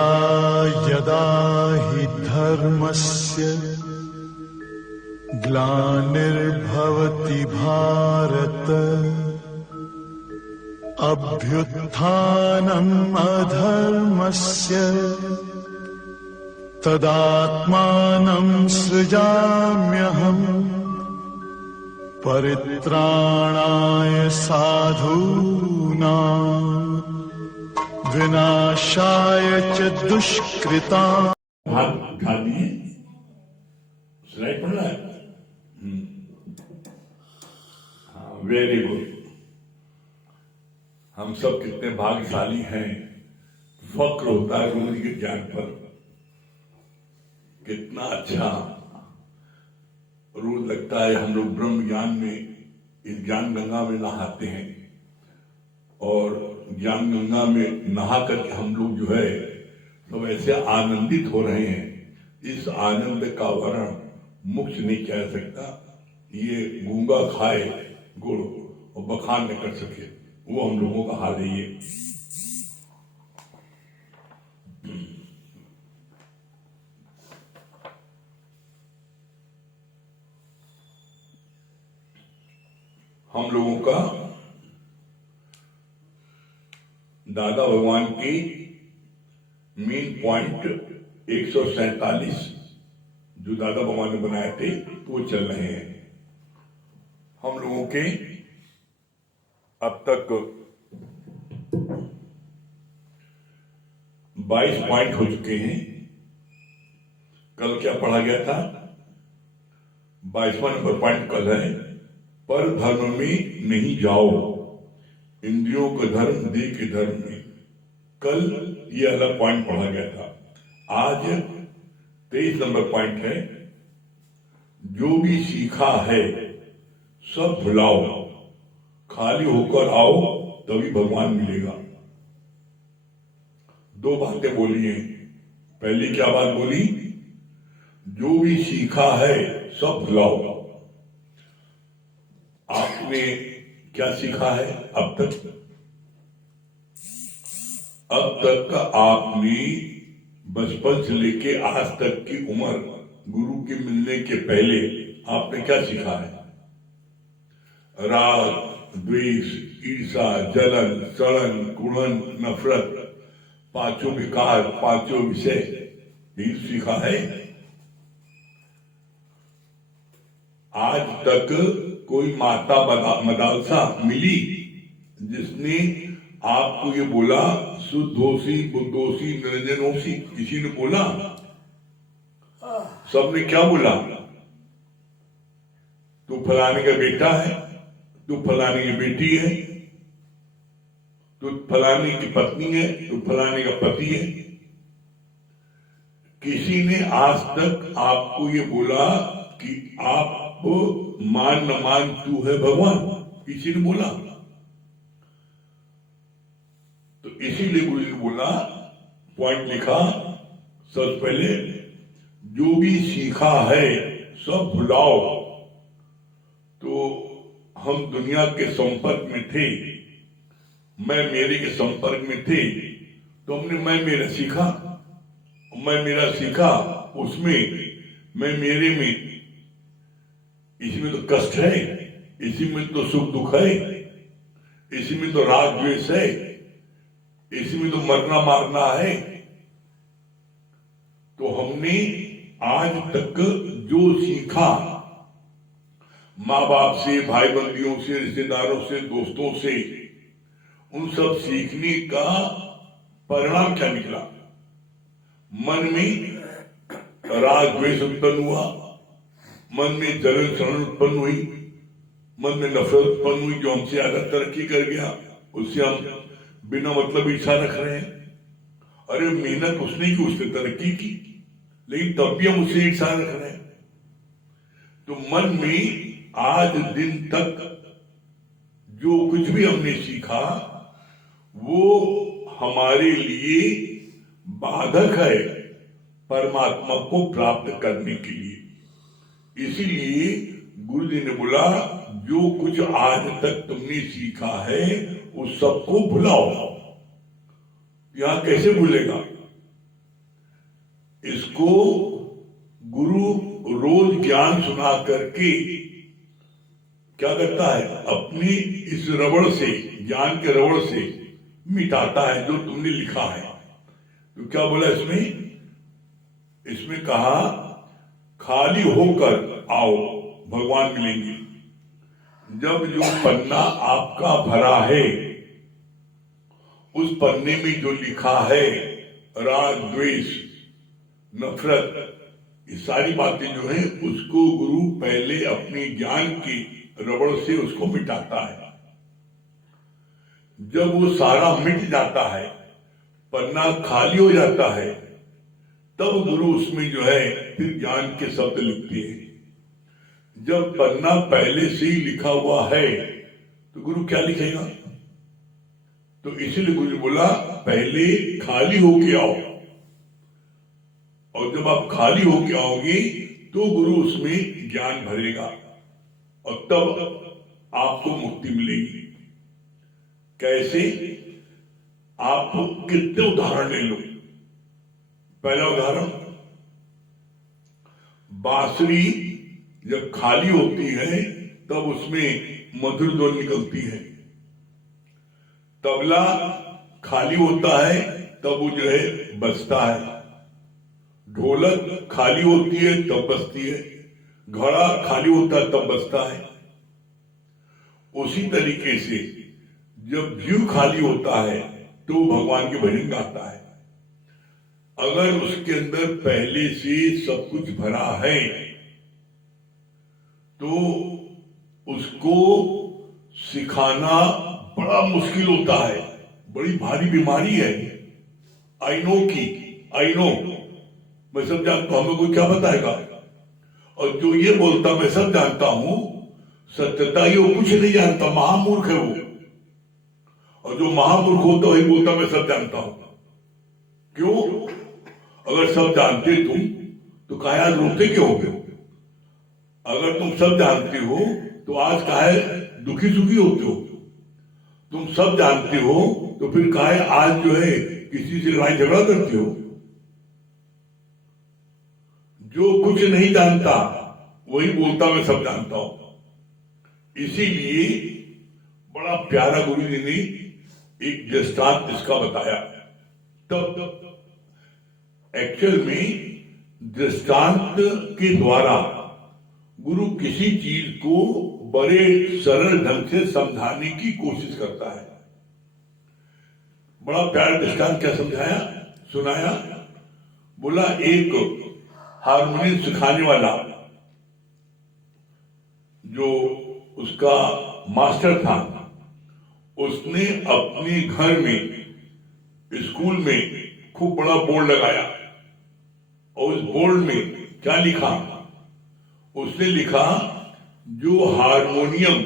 यदा यदा हि धर्मस्य ग्लानिर्भवति भारत अभ्युत्थानम् अधर्मस्य तदात्मानं सृजाम्यहम् परित्राणाय साधूनां विनाशाय च दुष्कृताम्। भाग उठा दिए, स्लाइड पढ़ रहा है। हाँ, वेरी गुड। हम सब कितने भाग्यशाली हैं। फक्र होता है गुरु जी के ज्ञान पर। कितना अच्छा रोज लगता है हम लोग ब्रह्म ज्ञान में, इस ज्ञान गंगा में नहाते हैं और ज्ञान गंगा में नहा करके हम लोग जो है सब ऐसे आनंदित हो रहे हैं। इस आनंद का वर्णन मुख से नहीं किया जा सकता। ये गूंगा खाए गुड़ और बखान न कर सके, वो हम लोगों का हाल है। ये हम लोगों का दादा भगवान की मेन पॉइंट 147 जो दादा भगवान ने बनाए थे वो चल रहे हैं। हम लोगों के अब तक 22 पॉइंट हो चुके हैं। कल क्या पढ़ा गया था? 22वां नंबर पॉइंट कल है, पर धर्म में नहीं जाओ, इंद्रियों का धर्म देह के धर्म में। कल ये अलग पॉइंट पढ़ा गया था। आज 23 नंबर पॉइंट है, जो भी सीखा है सब भुलाओ, खाली होकर आओ तभी भगवान मिलेगा। दो बातें बोली हैं। पहली क्या बात बोली? जो भी सीखा है सब भुलाओ। आपने क्या सीखा है अब तक? अब तक आपने बचपन से लेके आज तक की उम्र, गुरु के मिलने के पहले आपने क्या सीखा है? राग, द्वेष, ईर्षा, जलन, सड़न, कुड़न, नफरत, पांचों विकार, पांचों विषय, यही सीखा है। आज तक कोई माता मदालसा मिली जिसने आपको ये बोला शुद्धोसी, बुद्धोसी, निरंजनोसी? किसी ने बोला? सबने क्या बोला? तू फलाने का बेटा है, तू फलाने की बेटी है, तू फलाने की पत्नी है, तू फलाने का पति है। किसी ने आज तक आपको ये बोला कि आप मान न मान तू है भगवान? किसी ने बोला? तो इसीलिए गुरु जी ने बोला, पॉइंट लिखा सबसे पहले, जो भी सीखा है सब भुलाओ। तो हम दुनिया के संपर्क में थे, मैं मेरे के संपर्क में थे, तो हमने मैं मेरा सीखा, मैं मेरा सीखा, उसमें मैं मेरे में, इसी में तो कष्ट है, इसी में तो सुख दुख है, इसी में तो राग द्वेष है, इसी में तो मरना मारना है। तो हमने आज तक जो सीखा, माँ बाप से, भाई बंदियों से, रिश्तेदारों से, दोस्तों से, उन सब सीखने का परिणाम क्या निकला? मन में राग द्वेष उत्पन्न हुआ, मन में जलन शरण उत्पन्न हुई, मन में नफरत उत्पन्न हुई, जो हमसे ज्यादा तरक्की कर गया उससे हम बिना मतलब ईर्षा रख रहे हैं। अरे मेहनत उसने की, उसने तरक्की की, लेकिन तब भी हम उससे ईर्षा रख रहे हैं। तो मन में आज दिन तक जो कुछ भी हमने सीखा वो हमारे लिए बाधक है परमात्मा को प्राप्त करने के लिए। इसीलिए गुरु जी ने बोला, जो कुछ आज तक तुमने सीखा है उस सबको भुलाओ। यहां कैसे भूलेगा? इसको गुरु रोज ज्ञान सुना करके क्या करता है, अपनी इस रबड़ से, ज्ञान के रबड़ से मिटाता है जो तुमने लिखा है। तो क्या बोला इसमें कहा खाली होकर आओ, भगवान मिलेंगे। जब जो पन्ना आपका भरा है, उस पन्ने में जो लिखा है राग द्वेष नफरत, ये सारी बातें जो है उसको गुरु पहले अपनी ज्ञान की रबड़ से उसको मिटाता है। जब वो सारा मिट जाता है, पन्ना खाली हो जाता है, तब गुरु उसमें जो है फिर ज्ञान के शब्द लिखते हैं। जब पन्ना पहले से ही लिखा हुआ है तो गुरु क्या लिखेगा? तो इसीलिए गुरु बोला पहले खाली होके आओ, और जब आप खाली होके आओगे तो गुरु उसमें ज्ञान भरेगा और तब आपको मुक्ति मिलेगी। कैसे? आप कितने उदाहरण ले लो। पहला उदाहरण, बांसुरी जब खाली होती है तब उसमें मधुर ध्वनि निकलती है। तबला खाली होता है तब वो जो है बजता है। ढोलक खाली होती है तब बजती है। घड़ा खाली होता है तब बजता है। उसी तरीके से जब जीव खाली होता है तो भगवान के भजन गाता है। अगर उसके अंदर पहले से सब कुछ भरा है तो उसको सिखाना बड़ा मुश्किल होता है, बड़ी भारी बीमारी है। आई नो मैं सब जानता हूं, हमें कोई क्या बताएगा? और जो ये बोलता मैं सब जानता हूं, सत्यता ये वो कुछ नहीं जानता, महामूर्ख है वो। और जो महामूर्ख होता वही बोलता मैं सब जानता हूं। क्यों? अगर सब जानते तुम तो काहे आज रोते क्यों हो? अगर तुम सब जानते हो तो आज काहे दुखी सुखी होते हो? तुम सब जानते हो तो फिर काहे आज जो है किसी से लड़ाई झगड़ा करते हो? जो कुछ नहीं जानता वही बोलता मैं सब जानता हूं। इसीलिए बड़ा प्यारा गुरु जी ने एक दृष्टांत इसका बताया। तब एक्चुअल में दृष्टांत के द्वारा गुरु किसी चीज को बड़े सरल ढंग से समझाने की कोशिश करता है। बड़ा प्यारा दृष्टांत क्या समझाया, सुनाया। बोला एक हारमोनियम सिखाने वाला जो उसका मास्टर था, उसने अपने घर में, स्कूल में खूब बड़ा बोर्ड लगाया और उस बोर्ड में क्या लिखा? उसने लिखा जो हारमोनियम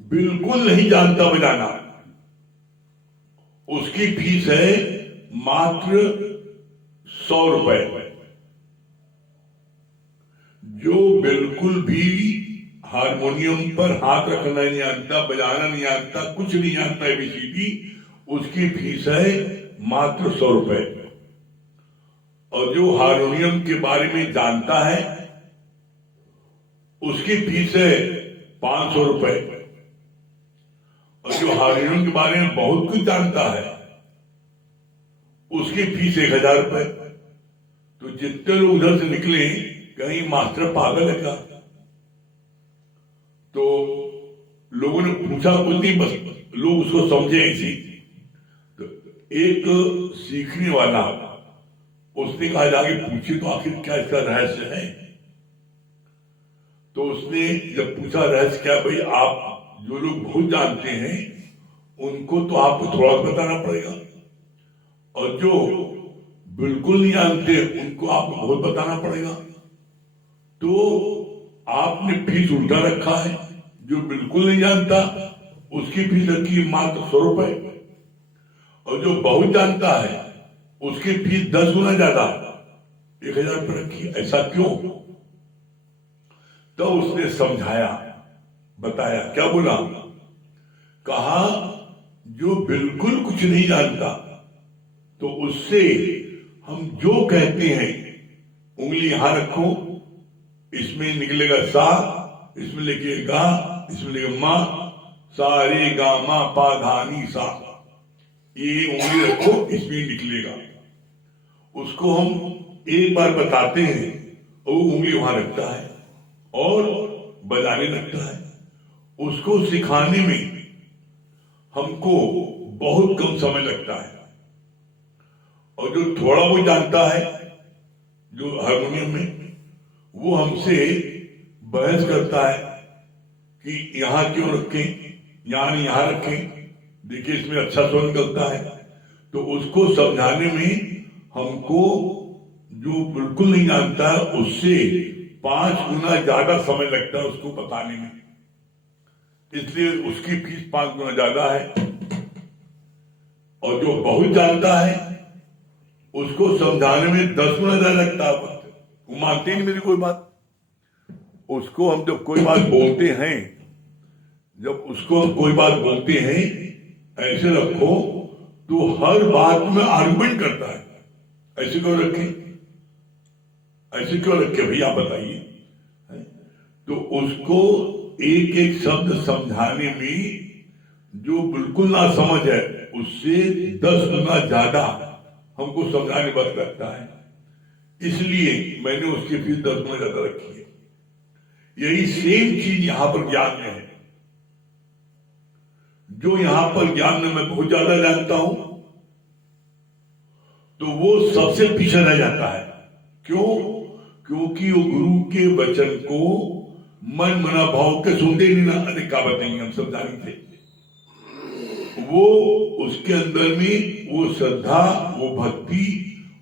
बिल्कुल नहीं जानता बजाना उसकी फीस है मात्र 100 रुपए। जो बिल्कुल भी हारमोनियम पर हाथ रखना नहीं जानता, बजाना नहीं जानता, कुछ नहीं जानता एबीसीडी, उसकी फीस है मात्र 100 रुपए। और जो हारमोनियम के बारे में जानता है उसकी फीस है 500 रुपए। और जो हारमोनियम के बारे में बहुत कुछ जानता है उसकी फीस 1000 रुपए। तो जितने लोग उधर से निकले कहीं मास्टर पागल है क्या? तो लोगों ने पूछा कुछ नहीं, बस लोग उसको समझे ऐसी। तो एक सीखने वाला उसने कहा जाके पूछे तो आखिर क्या इसका रहस्य है? तो उसने जब पूछा रहस्य क्या, भाई आप जो लोग बहुत जानते हैं उनको तो आपको थोड़ा बताना पड़ेगा, और जो बिल्कुल नहीं जानते उनको आपको बहुत बताना पड़ेगा। तो आपने फीस उल्टा रखा है। जो बिल्कुल नहीं जानता उसकी फीस रखी मात्र 100 रुपए, और जो बहुत जानता है उसकी फीस 10 गुना ज्यादा 1000 रुपए रखी। ऐसा क्यों? तो उसने समझाया, बताया। क्या बोला? कहा जो बिल्कुल कुछ नहीं जानता तो उससे हम जो कहते हैं उंगली यहां रखो, इसमें निकलेगा सा, इसमें लिखिए गा, इसमें लिखे मा, सा रे गा मा पा धा नी सा। ये उंगली रखो, इसमें निकलेगा। उसको हम एक बार बताते हैं और वो उंगली वहां रखता है और बजाने लगता है। उसको सिखाने में हमको बहुत कम समय लगता है। और जो थोड़ा वो जानता है, जो हारमोनियम में, वो हमसे बहस करता है कि यहां क्यों रखें, यहां रखें, देखिए इसमें अच्छा स्वर निकलता है। तो उसको समझाने में हमको, जो बिल्कुल नहीं जानता है, उससे 5 गुना ज्यादा समय लगता है उसको बताने में। इसलिए उसकी फीस 5 गुना ज्यादा है। और जो बहुत जानता है उसको समझाने में 10 गुना ज्यादा लगता है। वो मानते नहीं मेरी कोई बात। उसको हम जब कोई बात बोलते हैं, जब उसको हम कोई बात बोलते हैं, ऐसे रखो, तो हर बात में आर्गुमेंट करता है। ऐसे क्यों रखें, ऐसे क्यों रखे भैया, आप बताइए। तो उसको एक एक शब्द समझाने में जो बिल्कुल ना समझ है, उससे 10 गुना ज्यादा हमको समझाने वक्त लगता है। इसलिए मैंने उसकी फीस 10 गुना ज्यादा रखी है। यही सेम चीज यहां पर ज्ञान में है। जो यहां पर ज्ञान में मैं बहुत ज्यादा जानता हूं, तो वो सबसे पीछे रह जाता है। क्यों? क्योंकि वो गुरु के वचन को मन मना भाव के सुनते नहीं ना। अरे क्या बताएंगे, हम सब जानते। वो उसके अंदर में वो श्रद्धा, वो भक्ति,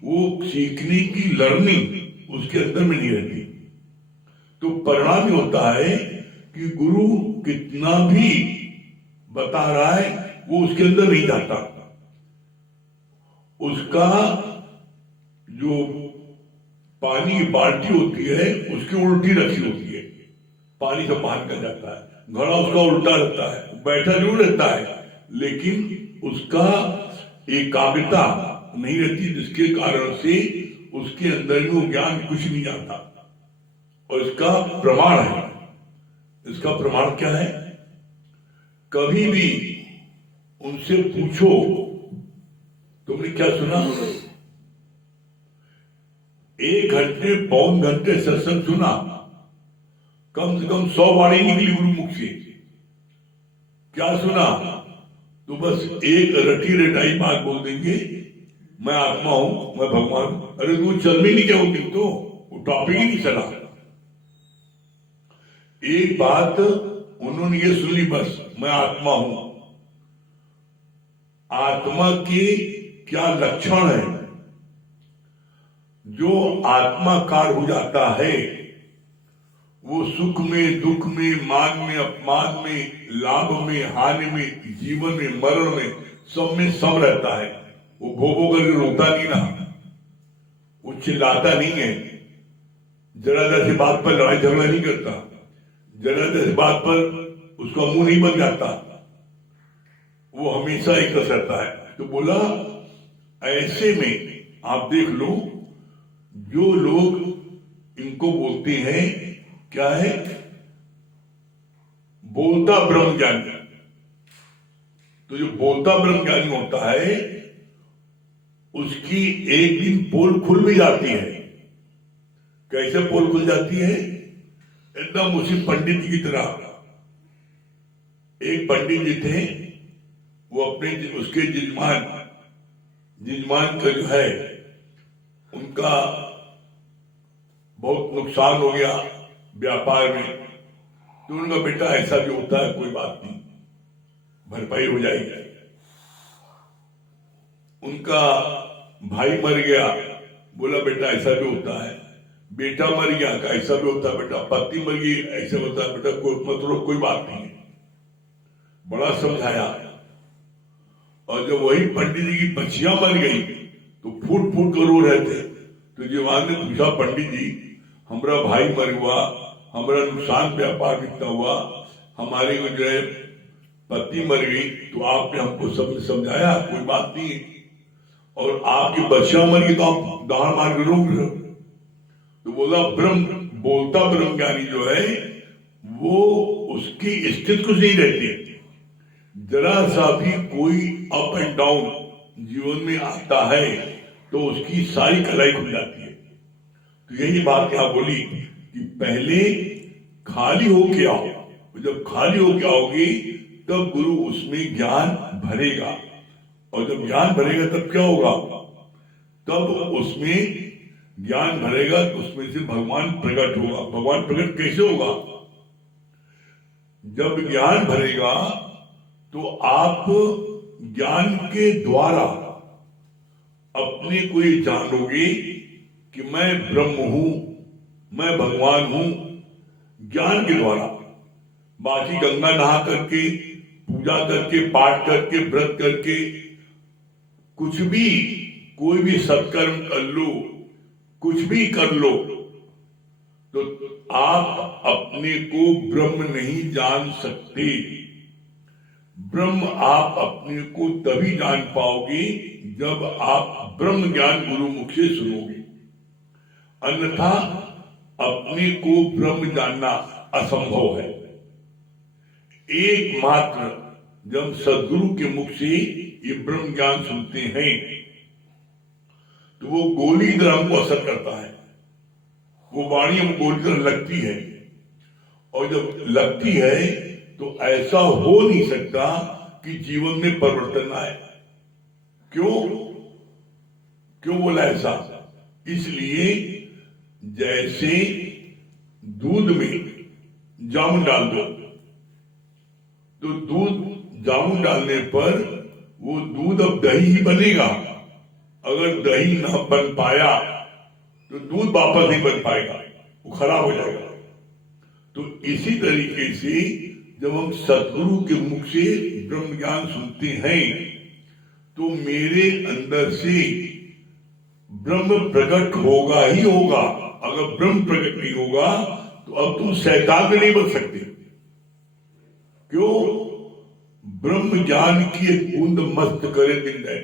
वो सीखने की लर्निंग उसके अंदर में नहीं रहती। तो परिणाम ही होता है कि गुरु कितना भी बता रहा है, वो उसके अंदर नहीं जाता। उसका जो पानी की बाल्टी होती है, उसकी उल्टी रखी होती है, पानी से बाहर निकल जाता है। घड़ा उसका उल्टा रहता है, बैठा जरूर रहता है, लेकिन उसका एकाग्रता नहीं रहती, जिसके कारण से उसके अंदर वो ज्ञान कुछ नहीं आता। और इसका प्रमाण है, इसका प्रमाण क्या है? कभी भी उनसे पूछो, तुमने क्या सुना? 1 घंटे पौन घंटे सत्संग सुना, कम से कम 100 वाणी निकली गुरु मुख से। क्या सुना? तो बस एक रटी रटाई बात बोल देंगे, मैं आत्मा हूं, मैं भगवान। अरे तू चल भी नहीं क्या होगी, तो वो टॉपिक ही नहीं चला। एक बात उन्होंने ये सुनी, बस मैं आत्मा हूं। आत्मा के क्या लक्षण है? जो आत्माकार हो जाता है, वो सुख में, दुख में, मान में, अपमान में, लाभ में, हानि में, जीवन में, मरण में, सब में सम रहता है। वो भो भो करके रोता नहीं ना, वो चिल्लाता नहीं है, जरा जैसी बात पर लड़ाई झगड़ा नहीं करता, जरा जैसी बात पर उसका मुंह नहीं बन जाता, वो हमेशा एक रहता है। तो बोला ऐसे में आप देख लो, जो लोग इनको बोलते हैं क्या है, बोलता ब्रह्म ज्ञानी। तो जो बोलता ब्रह्म ज्ञानी होता है, उसकी एक दिन पोल खुल भी जाती है। कैसे पोल खुल जाती है? एकदम उसी पंडित की तरह। एक पंडित जी थे, वो अपने उसके जजमान का जो है, उनका बहुत नुकसान हो गया व्यापार में। तो उनका बेटा ऐसा भी होता है, कोई बात नहीं, भरपाई हो जाएगी। उनका भाई मर गया, बोला बेटा ऐसा भी होता है। बेटा मर गया, ऐसा भी होता है बेटा। पत्नी मर गई, ऐसा होता है बेटा, कोई मतलब कोई बात नहीं है। बड़ा समझाया। और जब वही पंडित जी की बच्चियां मर गई, तो फूट फूट कर रो रहे थे। तो जवान ने पूछा, पंडित जी हमारा भाई मर हुआ, हमारा नुकसान व्यापार कितना हुआ, हमारे को जो है पत्नी मर गई, तो आपने हमको सब समझाया, कोई बात नहीं, और आपकी बच्चियां मर गई तो आप दाढ़ मार के रोक रहे हो। तो बोला ब्रह्म, बोलता ब्रह्म ज्ञानी जो है वो उसकी स्थिति कुछ नहीं रहती। जरा सा भी कोई अप एंड डाउन जीवन में आता है तो उसकी सारी कलाई खुल जाती है। तो यही बात यहाँ बोली कि पहले खाली होके आओ, जब खाली होके आओगे तब गुरु उसमें ज्ञान भरेगा, और जब ज्ञान भरेगा तब क्या होगा, तब उसमें ज्ञान भरेगा तो उसमें से भगवान प्रकट होगा। भगवान प्रकट कैसे होगा, जब ज्ञान भरेगा तो आप ज्ञान के द्वारा अपने को ये जानोगे कि मैं ब्रह्म हूं, मैं भगवान हूं, ज्ञान के द्वारा। बाकी गंगा नहा करके, पूजा करके, पाठ करके, व्रत करके, कुछ भी, कोई भी सत्कर्म कर लो, कुछ भी कर लो, तो आप अपने को ब्रह्म नहीं जान सकते। ब्रह्म आप अपने को तभी जान पाओगे जब आप ब्रह्म ज्ञान गुरु मुख से सुनोगे, अन्यथा अपने को ब्रह्म जानना असंभव है। एकमात्र जब सदगुरु के मुख से ये ब्रह्म ज्ञान सुनते हैं तो वो गोली तरह हमको असर करता है, वो वाणी हमको गोली तरह लगती है, और जब लगती है तो ऐसा हो नहीं सकता कि जीवन में परिवर्तन आए। क्यों बोला ऐसा? इसलिए जैसे दूध में जामुन डाल दो तो दूध, जामुन डालने पर वो दूध अब दही ही बनेगा। अगर दही ना बन पाया तो दूध वापस नहीं बन पाएगा, वो खराब हो जाएगा। तो इसी तरीके से जब हम सदगुरु के मुख से ब्रह्म ज्ञान सुनते हैं तो मेरे अंदर से ब्रह्म प्रकट होगा ही होगा। अगर ब्रह्म प्रकट नहीं होगा तो अब तुम शैतान में नहीं बन सकते। क्यों? ब्रह्म ज्ञान की एक बूंद मस्त करे दिन है,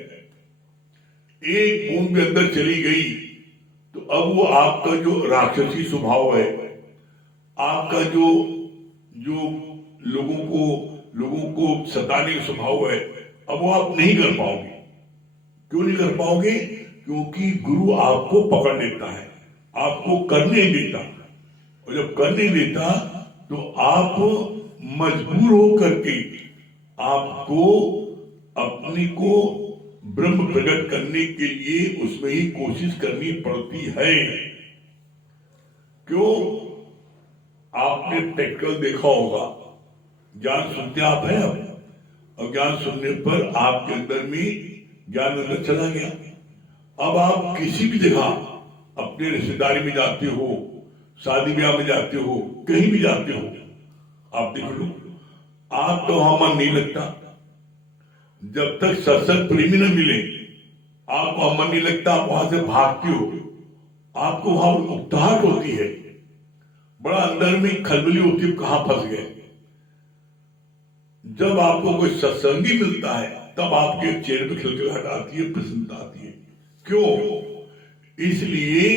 एक बूंद भी अंदर चली गई तो अब वो आपका जो राक्षसी स्वभाव है, आपका जो लोगों को सताने का स्वभाव है, अब वो आप नहीं कर पाओगे। क्यों नहीं कर पाओगे? क्योंकि गुरु आपको पकड़ लेता है, आपको करने नहीं देता, और जब करने देता तो आप मजबूर हो करके आपको अपने को ब्रह्म प्रकट करने के लिए उसमें ही कोशिश करनी पड़ती है। क्यों? आपने प्रैक्टिकल देखा होगा, ज्ञान सुनते आप हैं अब, और ज्ञान सुनने पर आपके अंदर में ज्ञान अंदर चला गया। अब आप किसी भी जगह अपने रिश्तेदारी में जाते हो, शादी ब्याह में जाते हो, कहीं भी जाते हो, आप देख लो, आप तो वहां मन नहीं लगता। जब तक सत्संग प्रेमी न मिले आपको वहां मन नहीं लगता, आप वहां से भागते हो, आपको वहां उकताहट होती है, बड़ा अंदर में खलबली होती है, कहां फंस गए। जब आपको कोई सत्संगी मिलता है तब आपके चेहरे पर खिलखिलाहट आती है, प्रसन्नता आती है। क्यों? इसलिए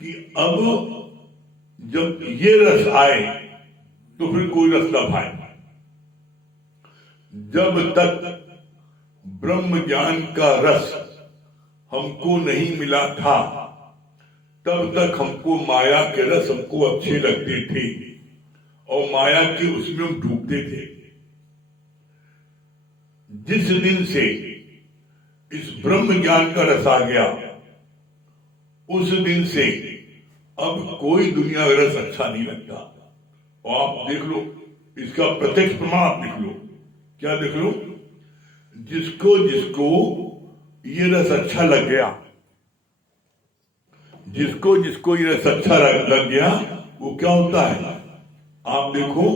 कि अब जब ये रस आए तो फिर कोई रस न भाए। जब तक ब्रह्म ज्ञान का रस हमको नहीं मिला था तब तक हमको माया के रस हमको अच्छे लगते थे और माया के उसमें हम डूबते थे। जिस दिन से इस ब्रह्म ज्ञान का रस आ गया उस दिन से अब कोई दुनिया का रस अच्छा नहीं लगता। और आप देख लो, इसका प्रत्यक्ष प्रमाण आप देख लो। क्या देख लो? जिसको जिसको ये रस अच्छा लग गया, जिसको जिसको ये रस अच्छा लग गया, वो क्या होता है आप देखो,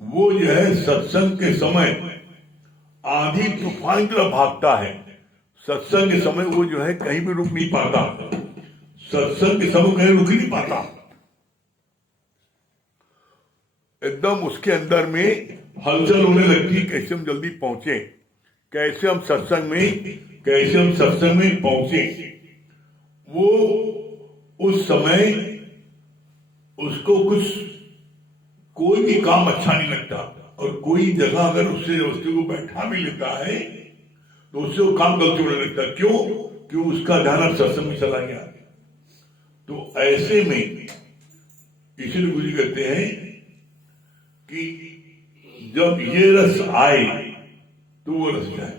वो जो है सत्संग के समय आंधी तूफान की तरफ भागता है। सत्संग के समय वो जो है कहीं भी रुक नहीं पाता, सत्संग के समय कहीं रुक नहीं पाता। एकदम उसके अंदर में हलचल होने लगती, कैसे हम जल्दी पहुंचे, कैसे हम सत्संग में पहुंचे। वो उस समय उसको कुछ कोई भी काम अच्छा नहीं लगता, और कोई जगह अगर उससे व्यवस्था को बैठा भी लेता है तो उससे वो काम गलती होने लगता है। क्यों? क्यों? उसका ध्यान अब सत्संग में चला गया। तो ऐसे में इसलिए गुरु जी कहते हैं कि जब ये रस आए तो वो रस जाए।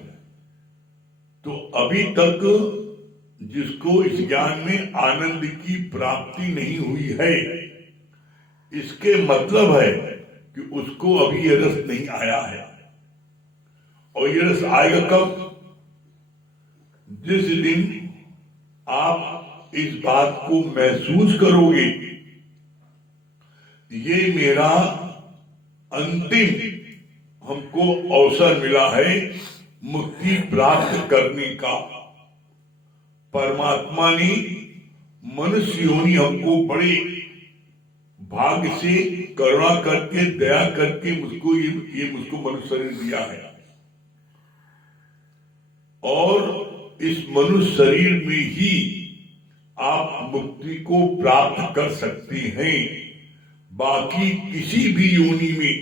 तो अभी तक जिसको इस ज्ञान में आनंद की प्राप्ति नहीं हुई है, इसके मतलब है कि उसको अभी ये रस नहीं आया है। और ये रस आएगा कब? जिस दिन आप इस बात को महसूस करोगे, ये मेरा अंतिम हमको अवसर मिला है मुक्ति प्राप्त करने का। परमात्मा ने मनुष्य योनि हमको बड़े भाग्य से करुणा करके दया करके मुझको ये मुझको मनुष्य शरीर दिया है, और इस मनुष्य शरीर में ही आप मुक्ति को प्राप्त कर सकते हैं। बाकी किसी भी योनि में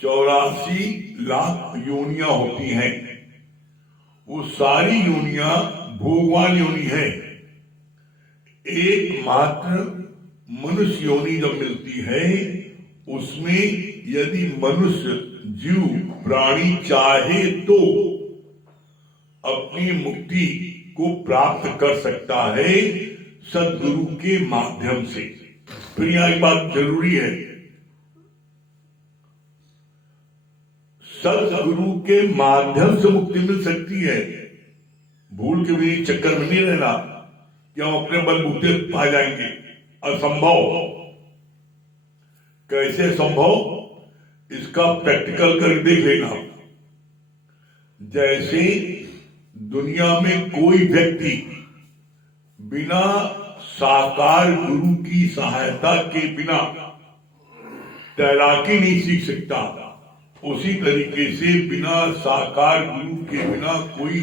84 लाख योनियां होती हैं, वो सारी योनियां भोगवान योनि है। एकमात्र मनुष्य योनि जब मिलती है, उसमें यदि मनुष्य जीव प्राणी चाहे तो अपनी मुक्ति को प्राप्त कर सकता है सदगुरु के माध्यम से। फिर यहां एक बात जरूरी है, सदगुरु के माध्यम से मुक्ति मिल सकती है। भूल के भी चक्कर में नहीं रहना कि हम अपने बलबूते पा जाएंगे। असंभव। कैसे संभव? इसका प्रैक्टिकल कर देख लेना। जैसे दुनिया में कोई व्यक्ति बिना साकार गुरु की सहायता के बिना तैराकी नहीं सीख सकता, उसी तरीके से बिना साकार गुरु के बिना कोई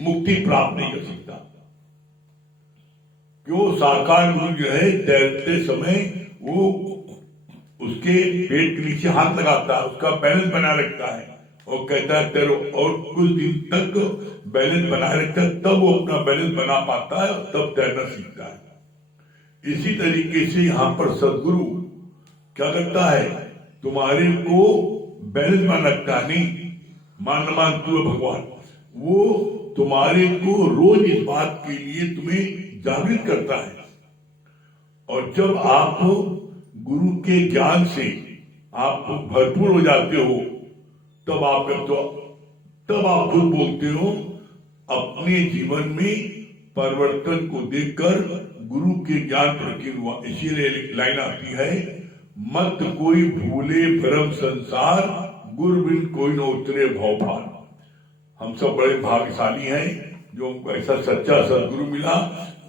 मुक्ति प्राप्त नहीं कर सकता। क्यों? साकार गुरु जो है तैरते समय वो उसके पेट के नीचे हाथ लगाता है, उसका बैलेंस बना रखता है और कहता है तैरो, और कुछ दिन तक बैलेंस बनाए रखता है, तब वो अपना बैलेंस बना पाता है और तब तैरना सीखता है। इसी तरीके से यहाँ पर सदगुरु क्या करता है? तुम्हारे को बैलेंस बना रखता है। नहीं मान तू है भगवान, वो तुम्हारे को रोज इस बात के लिए तुम्हें जागृत करता है। और जब आप गुरु के ज्ञान से आप भरपूर हो जाते हो, तब आप खुद बोलते हो, अपने जीवन में परिवर्तन को देखकर गुरु के ज्ञान प्रकीर्णन हुआ। इसीलिए लाइन आती है, मत कोई भूले भ्रम संसार, गुरु बिन कोई न उतरे भव पार। हम सब बड़े भाग्यशाली हैं जो हमको ऐसा सच्चा सदगुरु मिला,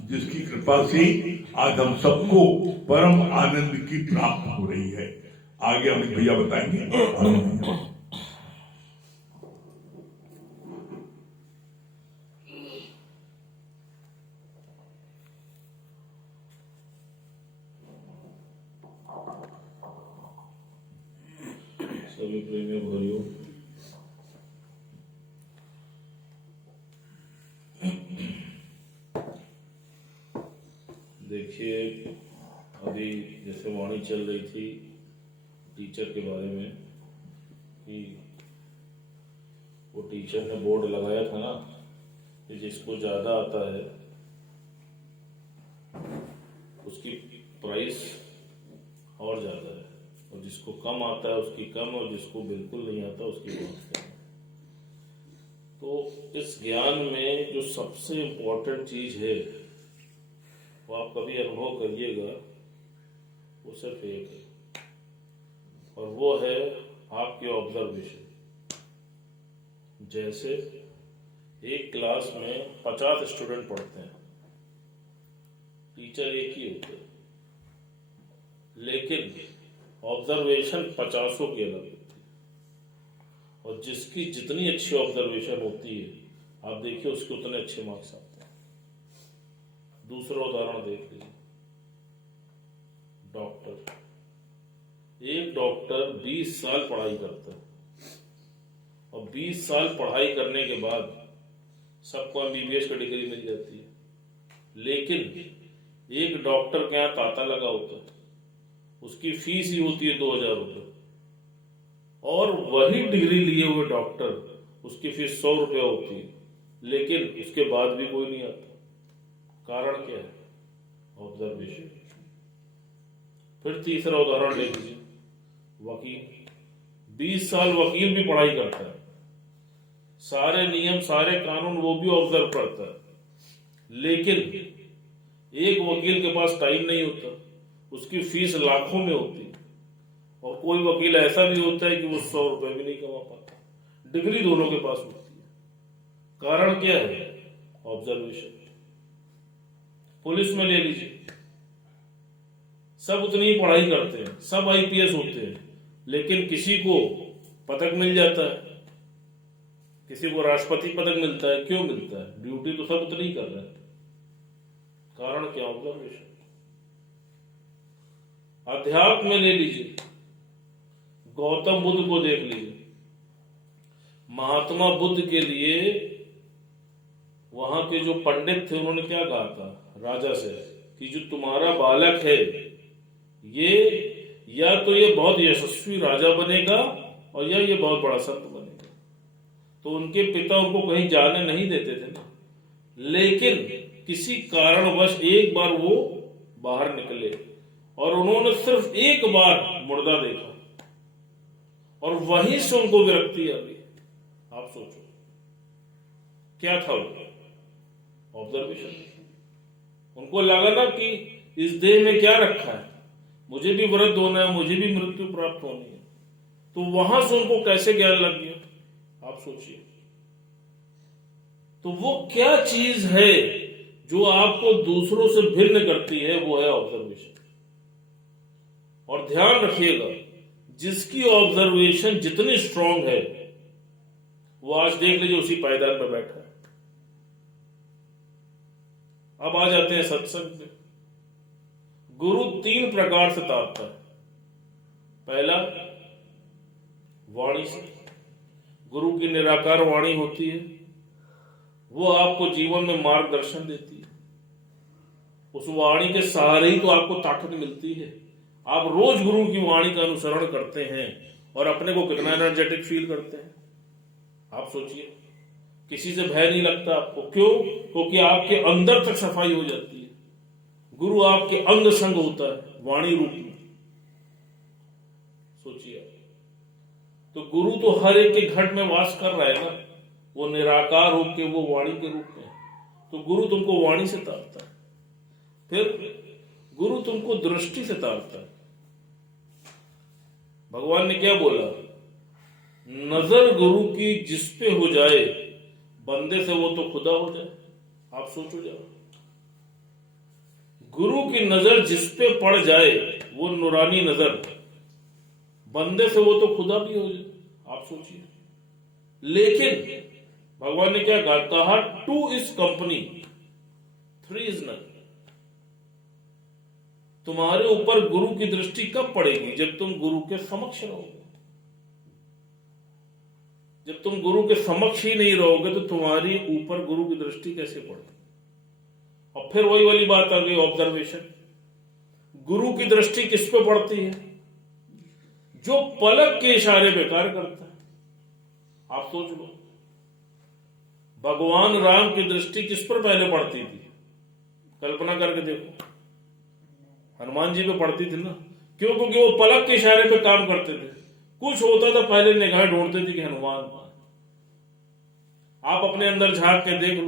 जिसकी कृपा से आज हम सबको परम आनंद की प्राप्त हो रही है। आगे हम भैया बताएंगे। सभी प्रेमियों भरियों, देखिए अभी जैसे वाणी चल रही थी टीचर के बारे में कि वो टीचर ने बोर्ड लगाया था ना कि जिसको ज़्यादा आता है उसकी प्राइस और ज़्यादा है, और जिसको कम आता है उसकी कम, और जिसको बिल्कुल नहीं आता उसकी बहुत कम। तो इस ज्ञान में जो सबसे इम्पोर्टेंट चीज़ है वो आप कभी अनुभव करिएगा, वो सिर्फ एक है, और वो है आपके ऑब्जर्वेशन। जैसे एक क्लास में 50 स्टूडेंट पढ़ते हैं, टीचर एक ही होते हैं, लेकिन ऑब्जर्वेशन 50 की अलग होती है, और जिसकी जितनी अच्छी ऑब्जर्वेशन होती है आप देखिए उसके उतने अच्छे मार्क्स आते हैं। दूसरा उदाहरण देख लीजिए। डॉक्टर, एक डॉक्टर 20 साल पढ़ाई करता है और 20 साल पढ़ाई करने के बाद सबको एमबीबीएस की डिग्री मिल जाती है, लेकिन एक डॉक्टर के यहाँ तांता लगा होता है, उसकी फीस ही होती है 2000 रुपये, और वही डिग्री लिए हुए डॉक्टर उसकी फीस 100 रुपया होती है, लेकिन उसके बाद भी कोई नहीं आता। कारण क्या है? ऑब्जर्वेशन। फिर तीसरा उदाहरण ले लीजिए, वकील। 20 साल वकील भी पढ़ाई करता है, सारे नियम सारे कानून वो भी ऑब्जर्व करता है, लेकिन एक वकील के पास टाइम नहीं होता, उसकी फीस लाखों में होती है, और कोई वकील ऐसा भी होता है कि वो 100 रुपए भी नहीं कमा पाता। डिग्री दोनों के पास होती है। कारण क्या है? ऑब्जर्वेशन। पुलिस में ले लीजिए, सब उतनी ही पढ़ाई करते हैं, सब आईपीएस होते हैं, लेकिन किसी को पदक मिल जाता है, किसी को राष्ट्रपति पदक मिलता है। क्यों मिलता है? ड्यूटी तो सब उतनी ही कर रहे हैं। कारण क्या? ऑब्जर्वेशन। अध्यात्म में ले लीजिए, गौतम बुद्ध को देख लीजिए। महात्मा बुद्ध के लिए वहां के जो पंडित थे उन्होंने क्या कहा था राजा से कि जो तुम्हारा बालक है ये या तो ये बहुत यशस्वी राजा बनेगा और या ये बहुत बड़ा संत बनेगा। तो उनके पिता उनको कहीं जाने नहीं देते थे ना, लेकिन किसी कारणवश एक बार वो बाहर निकले और उन्होंने सिर्फ एक बार मुर्दा देखा और वहीं से उनको विरक्ति आ गई। आप सोचो क्या था वो? ऑब्जर्वेशन। उनको लगा ना कि इस देह में क्या रखा है, मुझे भी वृद्ध होना है, मुझे भी मृत्यु प्राप्त होनी है। तो वहां से उनको कैसे ज्ञान लग गया? आप सोचिए। तो वो क्या चीज है जो आपको दूसरों से भिन्न करती है? वो है ऑब्जर्वेशन। और ध्यान रखिएगा, जिसकी ऑब्जर्वेशन जितनी स्ट्रांग है वो आज देख लीजिए उसी पायदान पर बैठा है। अब आ जाते हैं सत्संग पे। गुरु 3 प्रकार से तारता है। पहला, वाणी से। गुरु की निराकार वाणी होती है, वो आपको जीवन में मार्गदर्शन देती है। उस वाणी के सहारे ही तो आपको ताकत मिलती है। आप रोज गुरु की वाणी का अनुसरण करते हैं और अपने को कितना एनर्जेटिक फील करते हैं। आप सोचिए, किसी से भय नहीं लगता आपको। क्यों? क्योंकि आपके अंदर तक सफाई हो जाती है। गुरु आपके अंग संग होता है वाणी रूप में। सोचिए, तो गुरु तो हर एक के घट में वास कर रहा है ना, वो निराकार रूप के, वो वाणी के रूप में। तो गुरु तुमको वाणी से तारता है। फिर गुरु तुमको दृष्टि से तारता है। भगवान ने क्या बोला? नजर गुरु की जिस पे हो जाए बंदे से वो तो खुदा हो जाए। आप सोचो जरा, गुरु की नजर जिस पे पड़ जाए वो नूरानी नजर, बंदे से वो तो खुदा भी हो जाए। आप सोचिए। लेकिन भगवान ने क्या कहा? 2 इज कंपनी, 3 इज नन। तुम्हारे ऊपर गुरु की दृष्टि कब पड़ेगी? जब तुम गुरु के समक्ष रहोगे। जब तुम गुरु के समक्ष ही नहीं रहोगे तो तुम्हारी ऊपर गुरु की दृष्टि कैसे पड़ेगी? और फिर वही वाली बात आ गई, ऑब्जर्वेशन। गुरु की दृष्टि किस पे पड़ती है? जो पलक के इशारे पे कार्य करता है। आप सोच लो, भगवान राम की दृष्टि किस पर पहले पड़ती थी? कल्पना करके देखो, हनुमान जी पे पड़ती थी ना। क्यों? क्योंकि वो पलक के इशारे पे काम करते थे। कुछ होता था पहले निगाह ढूंढते थे कि हनुमान। आप अपने अंदर झांक के देख लो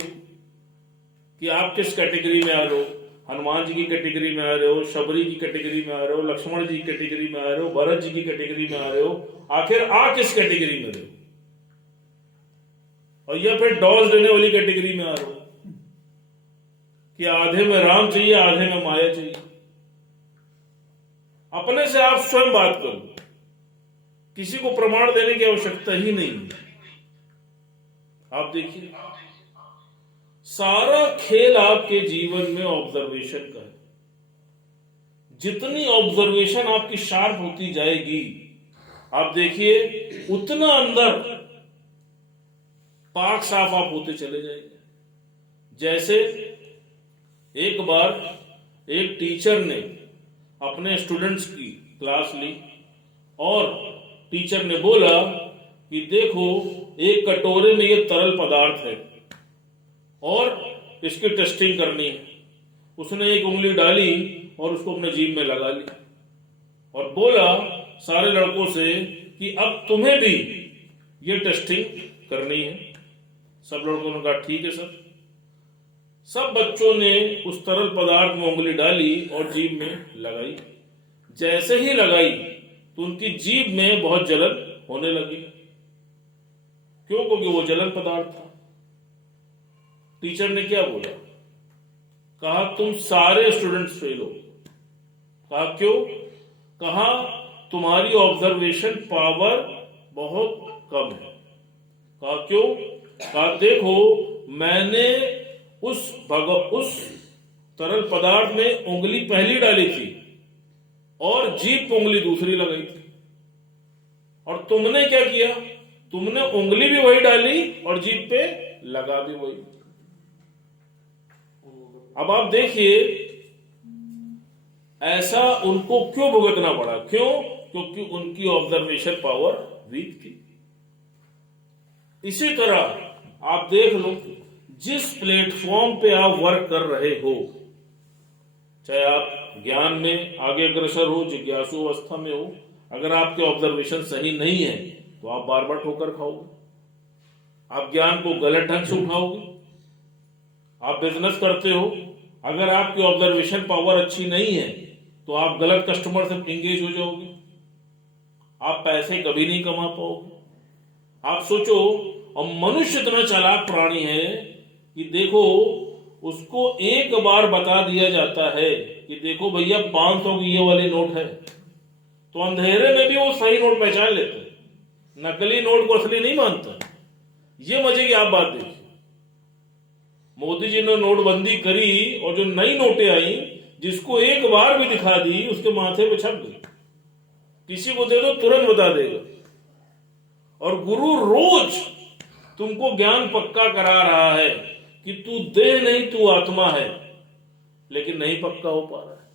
कि आप किस कैटेगरी में आ रहे हो। हनुमान जी की कैटेगरी में आ रहे हो, शबरी की कैटेगरी में आ रहे हो, लक्ष्मण जी की कैटेगरी में आ रहे हो, भरत जी की कैटेगरी में आ रहे हो। आखिर आ किस कैटेगरी में रहे हो? और या फिर डॉज देने वाली कैटेगरी में आ रहे हो कि आधे में राम चाहिए, आधे में माया चाहिए। अपने से आप स्वयं बात करो, किसी को प्रमाण देने की आवश्यकता ही नहीं है। आप देखिए, सारा खेल आपके जीवन में ऑब्जर्वेशन का है। जितनी ऑब्जर्वेशन आपकी शार्प होती जाएगी, आप देखिए उतना अंदर पाक साफ आप होते चले जाएंगे। जैसे एक बार एक टीचर ने अपने स्टूडेंट्स की क्लास ली और टीचर ने बोला कि देखो एक कटोरे में ये तरल पदार्थ है और इसकी टेस्टिंग करनी है। उसने एक उंगली डाली और उसको अपने जीभ में लगा ली और बोला सारे लड़कों से कि अब तुम्हें भी ये टेस्टिंग करनी है। सब लड़कों ने कहा ठीक है सर। सब बच्चों ने उस तरल पदार्थ में उंगली डाली और जीभ में लगाई। जैसे ही लगाई तो उनकी जीभ में बहुत जलन होने लगी। क्यों? क्योंकि वो जलन पदार्थ था। टीचर ने क्या बोला? कहा तुम सारे स्टूडेंट्स फेल हो। कहा क्यों? कहा तुम्हारी ऑब्जर्वेशन पावर बहुत कम है। कहा क्यों? कहा देखो मैंने उस तरल पदार्थ में उंगली पहली डाली थी और जीभ पे उंगली दूसरी लगाई थी, और तुमने क्या किया? तुमने उंगली भी वही डाली और जीभ पे लगा भी वही। अब आप देखिए ऐसा उनको क्यों भुगतना पड़ा? क्यों? क्योंकि उनकी ऑब्जर्वेशन पावर वीक थी। इसी तरह आप देख लो, जिस प्लेटफॉर्म पे आप वर्क कर रहे हो, चाहे आप ज्ञान में आगे अग्रसर हो, जिज्ञासु अवस्था में हो, अगर आपके ऑब्जर्वेशन सही नहीं है तो आप बार बार ठोकर खाओगे, आप ज्ञान को गलत ढंग से उठाओगे। आप बिजनेस करते हो, अगर आपकी ऑब्जर्वेशन पावर अच्छी नहीं है तो आप गलत कस्टमर से एंगेज हो जाओगे, आप पैसे कभी नहीं कमा पाओगे। आप सोचो, और मनुष्य इतना चालाक प्राणी है कि देखो उसको एक बार बता दिया जाता है कि देखो भैया 500 की ये वाली नोट है, तो अंधेरे में भी वो सही नोट पहचान लेते हैं, नकली नोट को असली नहीं मानता। ये मजे की आप बात देखिए, मोदी जी ने नोटबंदी करी और जो नई नोटें आई, जिसको एक बार भी दिखा दी उसके माथे पे छप गई। किसी को दे दो तुरंत बता देगा। और गुरु रोज तुमको ज्ञान पक्का करा रहा है कि तू देह नहीं तू आत्मा है, लेकिन नहीं पक्का हो पा रहा है।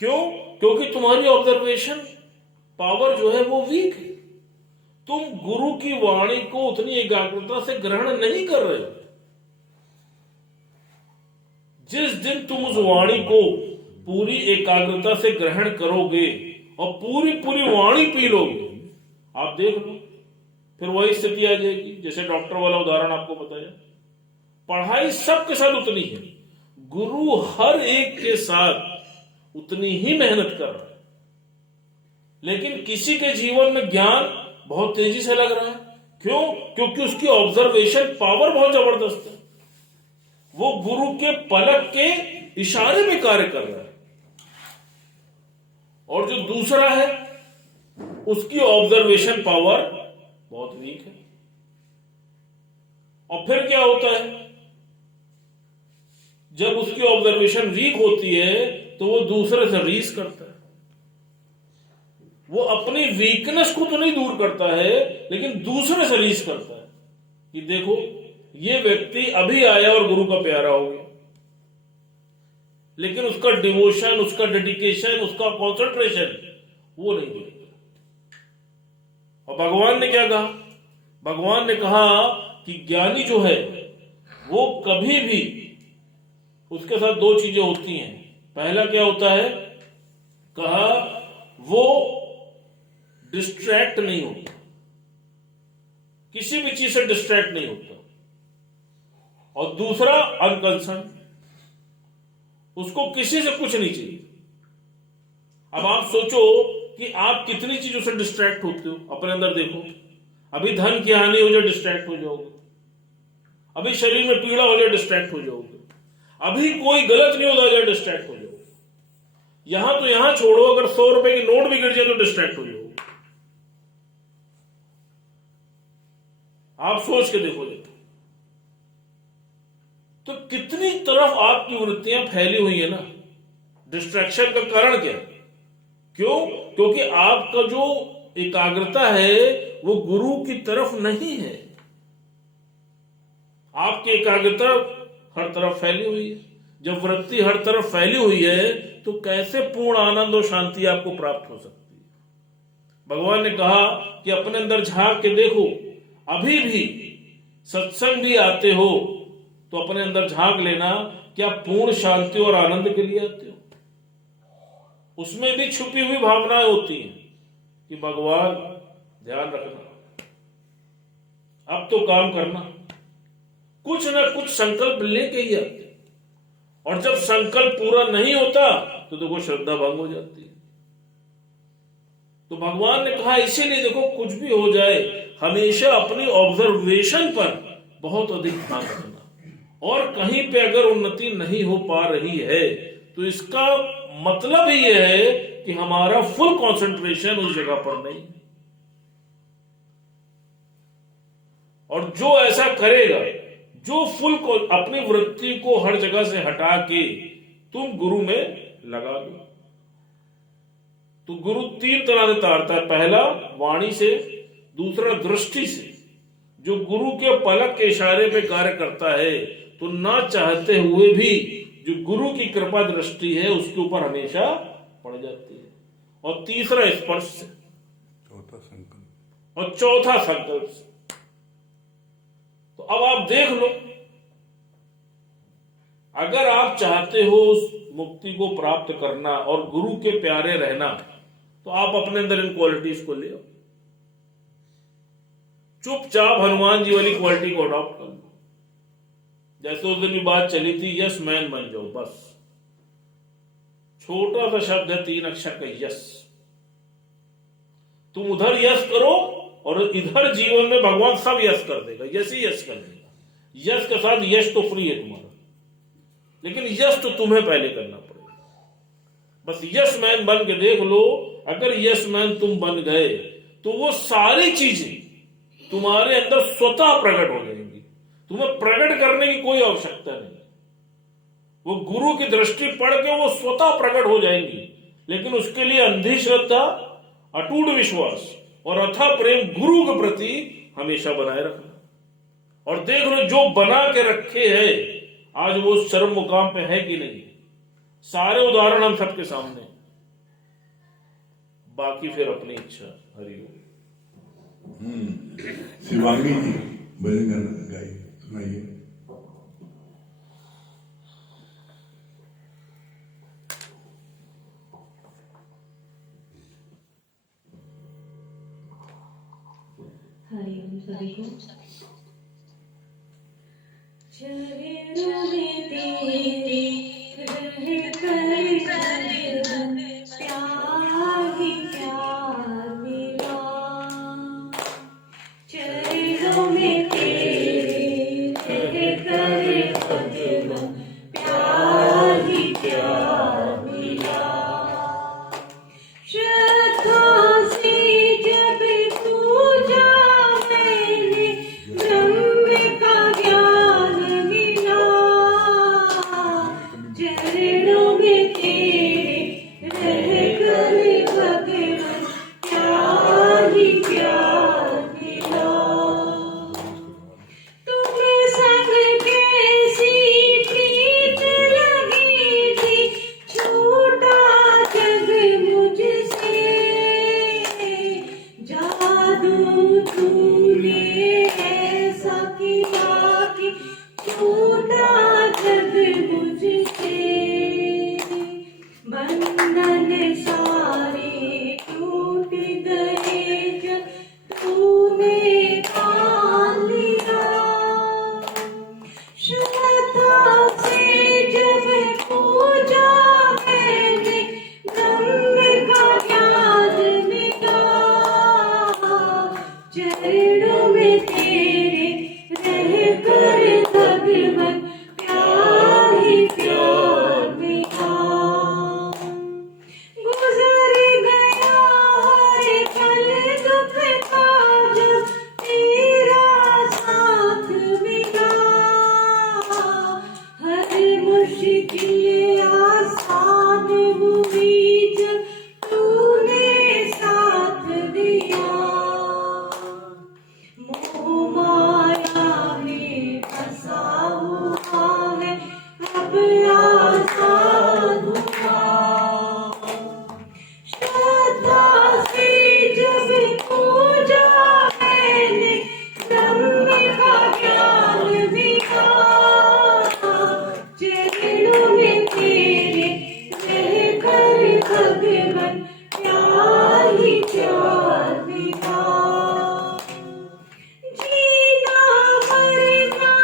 क्यों? क्योंकि तुम्हारी ऑब्जर्वेशन पावर जो है वो वीक है। तुम गुरु की वाणी को उतनी एकाग्रता से ग्रहण नहीं कर रहे हो। जिस दिन तुम उस वाणी को पूरी एकाग्रता से ग्रहण करोगे और पूरी पूरी वाणी पी लोगे, आप देख लो फिर वही स्थिति आ जाएगी जैसे डॉक्टर वाला उदाहरण आपको बताया। पढ़ाई सबके साथ उतनी है, गुरु हर एक के साथ उतनी ही मेहनत कर रहा है, लेकिन किसी के जीवन में ज्ञान बहुत तेजी से लग रहा है। क्यों? क्योंकि उसकी ऑब्जर्वेशन पावर बहुत जबरदस्त है। वो गुरु के पलक के इशारे में कार्य कर रहा है। और जो दूसरा है उसकी ऑब्जर्वेशन पावर बहुत वीक है। और फिर क्या होता है? जब उसकी ऑब्जर्वेशन वीक होती है तो वो दूसरे से रीस करता है। वो अपनी वीकनेस को तो नहीं दूर करता है, लेकिन दूसरे से रीस करता है कि देखो ये व्यक्ति अभी आया और गुरु का प्यारा हो गया, लेकिन उसका डिवोशन, उसका डेडिकेशन, उसका कॉन्सेंट्रेशन वो नहीं दिखेगा। और भगवान ने क्या कहा? भगवान ने कहा कि ज्ञानी जो है वो कभी भी, उसके साथ दो चीजें होती हैं। पहला क्या होता है? कहा वो डिस्ट्रैक्ट नहीं होता, किसी भी चीज से डिस्ट्रैक्ट नहीं होता। और दूसरा अनकंसर्न, उसको किसी से कुछ नहीं चाहिए। अब आप सोचो कि आप कितनी चीजों से डिस्ट्रैक्ट होते हो। अपने अंदर देखो, अभी धन की हानि हो जाए डिस्ट्रैक्ट हो जाओगे, अभी शरीर में पीड़ा हो जाए डिस्ट्रैक्ट हो जाओगे, अभी कोई गलत न्यूज आ जाए डिस्ट्रैक्ट हो जाओगे। यहां तो यहां छोड़ो, अगर 100 रुपए की नोट भी गिर जाए तो डिस्ट्रैक्ट हो जाओगे। आप सोच के देखो। तो कितनी तरफ आपकी वृत्तियां फैली हुई है ना। डिस्ट्रैक्शन का कारण क्या? क्यों? क्योंकि आपका जो एकाग्रता है वो गुरु की तरफ नहीं है। आपकी एकाग्रता हर तरफ फैली हुई है। जब वृत्ति हर तरफ फैली हुई है तो कैसे पूर्ण आनंद और शांति आपको प्राप्त हो सकती है? भगवान ने कहा कि अपने अंदर झांक के देखो। अभी भी सत्संग भी आते हो तो अपने अंदर झांक लेना, क्या पूर्ण शांति और आनंद के लिए आते हो? उसमें भी छुपी हुई भावनाएं होती हैं कि भगवान ध्यान रखना, अब तो काम करना। कुछ ना कुछ संकल्प लेके ही आते, और जब संकल्प पूरा नहीं होता तो देखो श्रद्धा भंग हो जाती है। तो भगवान ने कहा इसीलिए देखो, कुछ भी हो जाए हमेशा अपनी ऑब्जर्वेशन पर बहुत अधिक ध्यान रखना। और कहीं पे अगर उन्नति नहीं हो पा रही है तो इसका मतलब ही यह है कि हमारा फुल कंसंट्रेशन उस जगह पर नहीं। और जो ऐसा करेगा, जो फुल को अपनी वृत्ति को हर जगह से हटा के तुम गुरु में लगा दो, तो गुरु 3 तरह से तारता है। पहला वाणी से, दूसरा दृष्टि से। जो गुरु के पलक के इशारे पे कार्य करता है तो ना चाहते हुए भी जो गुरु की कृपा दृष्टि है उसके ऊपर हमेशा पड़ जाती है। और तीसरा स्पर्श से, चौथा संकल्प, और चौथा संकल्प से। तो अब आप देख लो, अगर आप चाहते हो उस मुक्ति को प्राप्त करना और गुरु के प्यारे रहना तो आप अपने अंदर इन क्वालिटीज को ले आओ। चुपचाप हनुमान जी वाली क्वालिटी को अडॉप्ट कर लो। जैसे उस दिन भी बात चली थी, यस मैन बन जाओ। बस छोटा सा शब्द है, 3 अक्षर का यस। तुम उधर यस करो और इधर जीवन में भगवान सब यस कर देगा, यस ही यस कर देगा। यस के साथ यश तो फ्री है तुम्हारा, लेकिन यस तो तुम्हें पहले करना पड़ेगा। बस यस मैन बन के देख लो। अगर यस मैन तुम बन गए तो वो सारी चीजें तुम्हारे अंदर स्वतः प्रकट हो जाएंगी। तुम्हें प्रकट करने की कोई आवश्यकता नहीं। वो गुरु की दृष्टि पड़ के वो स्वतः प्रकट हो जाएंगी। लेकिन उसके लिए अंधी श्रद्धा, अटूट विश्वास और अथाह प्रेम गुरु के प्रति हमेशा बनाए रखना। और देख लो, जो बना के रखे है आज वो चरम मुकाम पे है कि नहीं। सारे उदाहरण हम सबके सामने। बाकी फिर अपनी इच्छा। हरिओम। शिवांगी जी भजन गाई, सुनाइए। हरिओम सभी को। चरणों में तेरे रह कर सजन प्यार ही प्यार मिला। चरणों में तेरे रह कर सजन प्यार ही प्यार मिला। श्रद्धा से जब पूजा मैंने ब्रह्म का ज्ञान मिला। चरणों में तेरे रह कर भगवान प्यार ही प्यार मिला। तुम संग कैसी प्रीत लगी थी, छूटा जग मुझसे। जादू तूने ऐसा किया कि छूटा जग मुझसे। मुश्किल आसान हुई जब तूने साथ दिया। मोह माया में फंसा हुआ है अब आजाद हुआ। श्रद्धा से जब पूजा मैंने ब्रह्म का ज्ञान दिया। चरणों में तेरे रहकर भगवन प्यार ही प्यार मिला। जीना मरना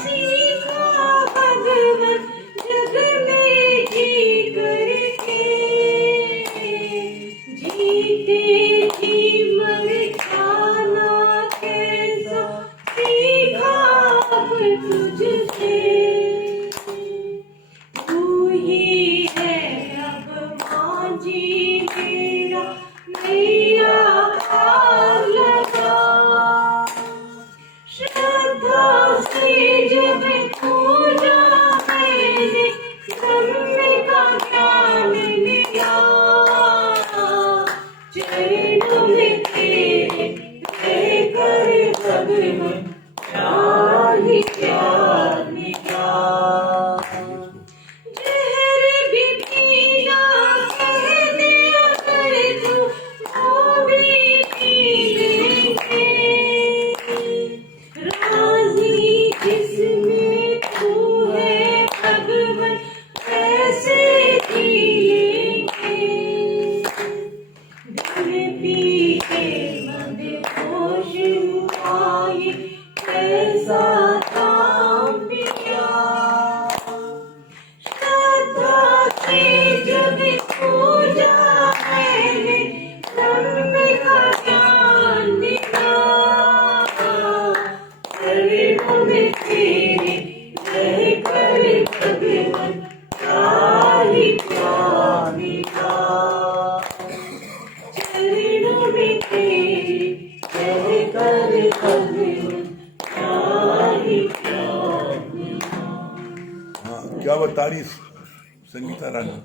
सीखा भगवन जग में जी करके। जीते जी मर जाना कैसा सीखा अब तुझसे। तू ही है अब मांझी मेरा नैया पार लगा। श्रद्धा से जब पूजा मैंने ब्रह्म का ज्ञान लिया। चरणों में तेरे रहकर भगवन प्यार ही प्यार मिला। जहर भी पीना कहने अगर तू वो भी पी लेंगे। राजी जिसमें तू है भगवन वैसे जी लेंगे। बिन पी के मदहोश हुआ ये कैसा काम पिया। श्रद्धा से जब पूजा मैंने ब्रह्म का ज्ञान लिया। चरणों में तेरे रहकर भगवन प्यार ही प्यार मिला। चरणों में तेरे रहकर भगवन प्यार ही प्यार मिला। हाँ, क्या बता रही संगीता रानी?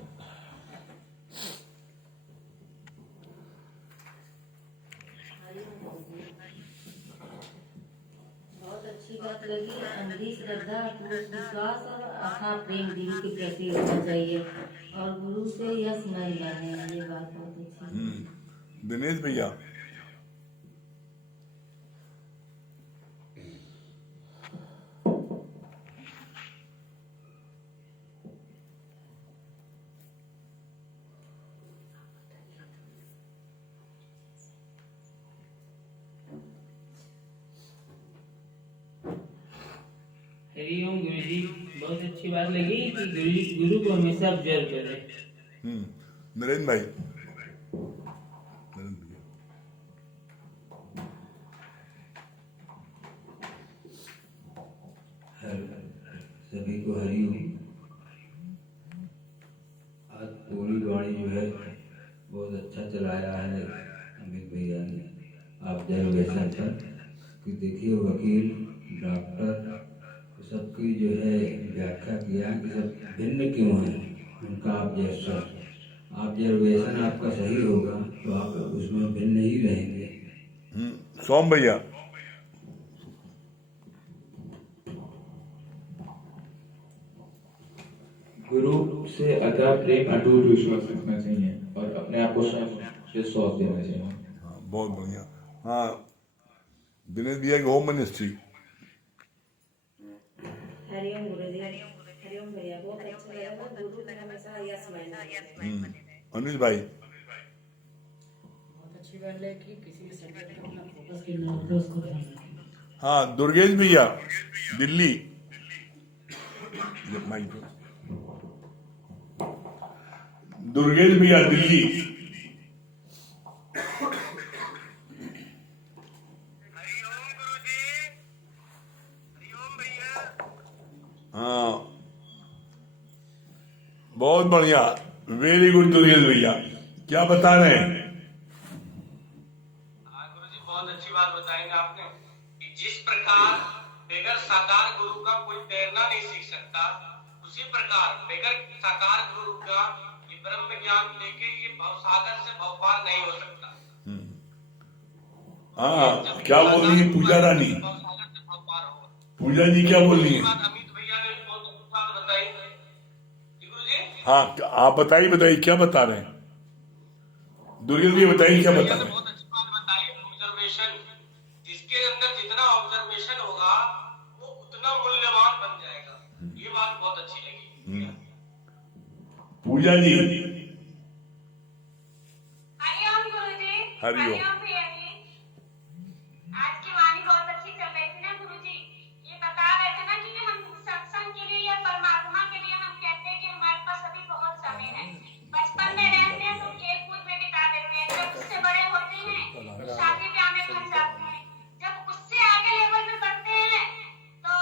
बहुत अच्छी बात लगी। अंधी श्रद्धा, विश्वास और आस्था प्रेम गुरु के प्रति होना चाहिए और गुरु से यश नहीं लेने। ये बात बहुत अच्छी है। दिनेश भैया, हरिओम गुरु जी, बहुत अच्छी बात लगी कि गुरु को हमेशा ऑब्जर्व करें। नरेंद्र भाई, नरेंद्र भैया, सभी को हरिओम। आज पूरी वाणी जो है बहुत अच्छा चलाया है अमित भैया ने ऑब्जर्वेशन पर कि देखिए वकील डॉक्टर सबकी जो है व्याख्या किया कि सब भिन्न क्यों है उनका ऑब्जर्वेशन आपका सही होगा तो आप उसमें भिन्न ही रहेंगे। सोम भैया, गुरु से अथाह प्रेम अटूट विश्वास रखना चाहिए और अपने आप को से सौंप देना चाहिए। हाँ, बहुत बढ़िया। हाँ, दिनेश भैया की होम मिनिस्ट्री। हरिओम गुरु जी। हरिओम भैया, बहुत अच्छा लगा। गुरु को हमेशा यश मानना। अनिल भाई, बहुत अच्छी बात है कि किसी भी सब्जेक्ट में अपना फोकस करना होता है, उसको ध्यान रखें। हाँ, दुर्गेश भैया दिल्ली। माइक पर। दुर्गेश भैया दिल्ली। हाँ, बहुत बढ़िया, वेरी गुड दुर्गेश भैया। क्या बता रहे हैं? हाँ गुरु जी, बहुत अच्छी बात बताएंगे आपने कि जिस प्रकार बगैर साकार गुरु का कोई तैरना नहीं सीख सकता, उसी उसी प्रकार बगैर साकार गुरु का ये ब्रह्म ज्ञान लेके ये भवसागर से भव पार नहीं हो सकता। हाँ, क्या बोल रही है पूजा रानी? भवसागर से भव पार होगा। पूजा जी क्या बोल रही है? अमित भैया ने बहुत अच्छी बात बताई जी गुरु जी। हाँ, आप बताइए क्या बता रहे हैं? दुर्गा जी बताइए क्या बता रहे हैं? बहुत अच्छी बात बताई। ऑब्जर्वेशन, जिसके अंदर जितना ऑब्जर्वेशन होगा वो उतना मूल्यवान बन जाएगा। ये बात बहुत अच्छी लगी। पूजा जी। हरिओम गुरुजी। हरिओम। भैया जी, आज की वाणी बहुत अच्छी चल रही थी ना गुरुजी। ये बता रहे थे ना कि हम सत्संग के लिए या परमात्मा के लिए हम कहते हैं कि हमारे पास अभी बहुत समय है। बचपन में रहते हैं तो खेल कूद में बिता देते हैं, जब उससे बड़े होते हैं तो शादी ब्याह में फंस जाते हैं, जब उससे आगे लेवल पे बढ़ते हैं तो